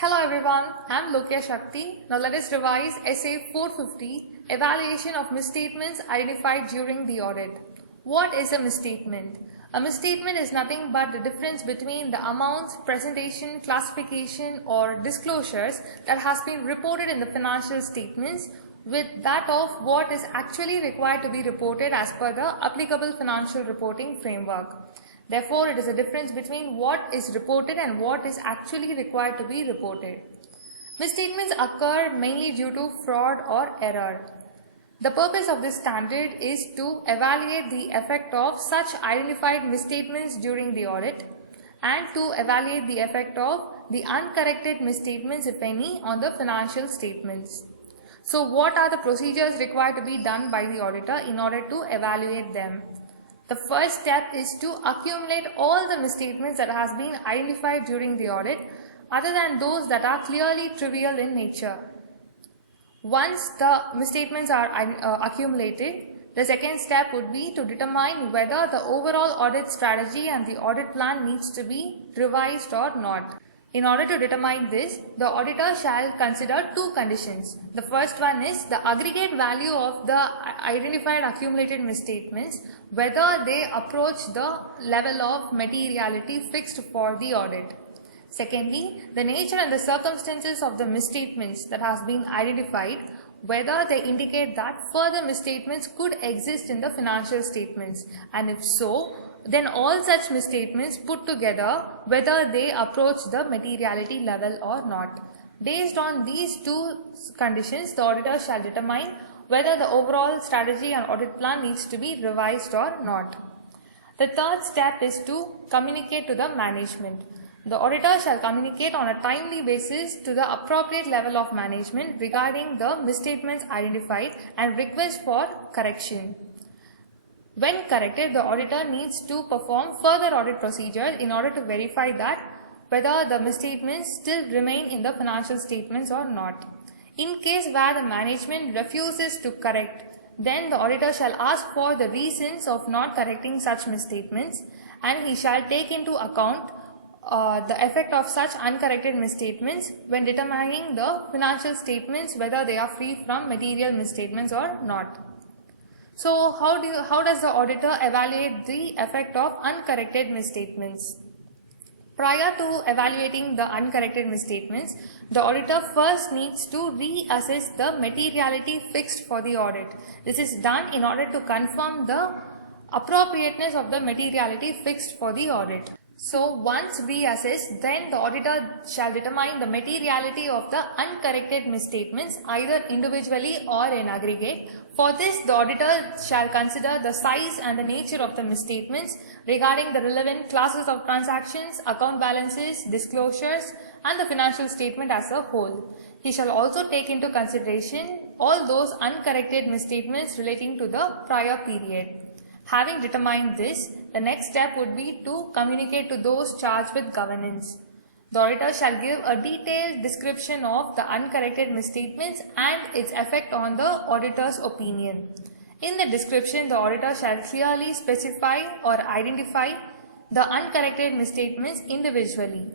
Hello everyone, I'm Lokya Shakti. Now let us revise Essay 450, Evaluation of Misstatements Identified During the Audit. What is a misstatement? A misstatement is nothing but the difference between the amounts, presentation, classification or disclosures that has been reported in the financial statements with that of what is actually required to be reported as per the applicable financial reporting framework. Therefore, it is a difference between what is reported and what is actually required to be reported. Misstatements occur mainly due to fraud or error. The purpose of this standard is to evaluate the effect of such identified misstatements during the audit and to evaluate the effect of the uncorrected misstatements, if any, on the financial statements. So, what are the procedures required to be done by the auditor in order to evaluate them? The first step is to accumulate all the misstatements that has been identified during the audit other than those that are clearly trivial in nature. Once the misstatements are accumulated, the second step would be to determine whether the overall audit strategy and the audit plan needs to be revised or not. In order to determine this, the auditor shall consider two conditions. The first one is the aggregate value of the identified accumulated misstatements, whether they approach the level of materiality fixed for the audit. Secondly, the nature and the circumstances of the misstatements that has been identified, whether they indicate that further misstatements could exist in the financial statements, and if so, then all such misstatements put together, whether they approach the materiality level or not. Based on these two conditions, the auditor shall determine whether the overall strategy and audit plan needs to be revised or not. The third step is to communicate to the management. The auditor shall communicate on a timely basis to the appropriate level of management regarding the misstatements identified and request for correction. When corrected, the auditor needs to perform further audit procedures in order to verify that whether the misstatements still remain in the financial statements or not. In case where the management refuses to correct, then the auditor shall ask for the reasons of not correcting such misstatements, and he shall take into account the effect of such uncorrected misstatements when determining the financial statements whether they are free from material misstatements or not. So how does the auditor evaluate the effect of uncorrected misstatements? Prior to evaluating the uncorrected misstatements, the auditor first needs to reassess the materiality fixed for the audit. This is done in order to confirm the appropriateness of the materiality fixed for the audit. So once reassessed, then the auditor shall determine the materiality of the uncorrected misstatements either individually or in aggregate. For this, the auditor shall consider the size and the nature of the misstatements regarding the relevant classes of transactions, account balances, disclosures and the financial statement as a whole. He shall also take into consideration all those uncorrected misstatements relating to the prior period. Having determined this, the next step would be to communicate to those charged with governance. The auditor shall give a detailed description of the uncorrected misstatements and its effect on the auditor's opinion. In the description, the auditor shall clearly specify or identify the uncorrected misstatements individually.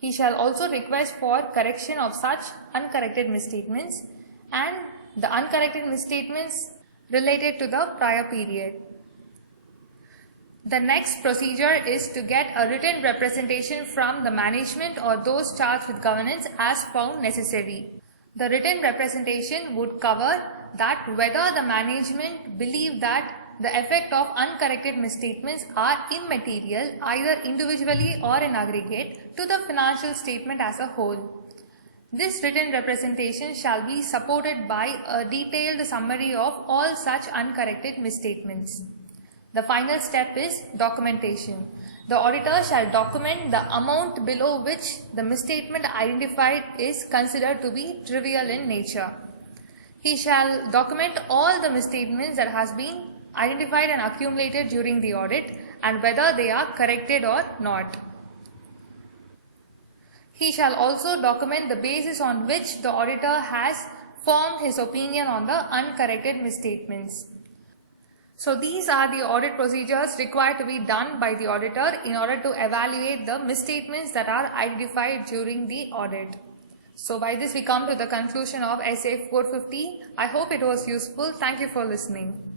He shall also request for correction of such uncorrected misstatements and the uncorrected misstatements related to the prior period. The next procedure is to get a written representation from the management or those charged with governance as found necessary. The written representation would cover that whether the management believe that the effect of uncorrected misstatements are immaterial either individually or in aggregate to the financial statement as a whole. This written representation shall be supported by a detailed summary of all such uncorrected misstatements. The final step is documentation. The auditor shall document the amount below which the misstatement identified is considered to be trivial in nature. He shall document all the misstatements that has been identified and accumulated during the audit and whether they are corrected or not. He shall also document the basis on which the auditor has formed his opinion on the uncorrected misstatements. So these are the audit procedures required to be done by the auditor in order to evaluate the misstatements that are identified during the audit. So by this we come to the conclusion of essay 450. I hope it was useful. Thank you for listening.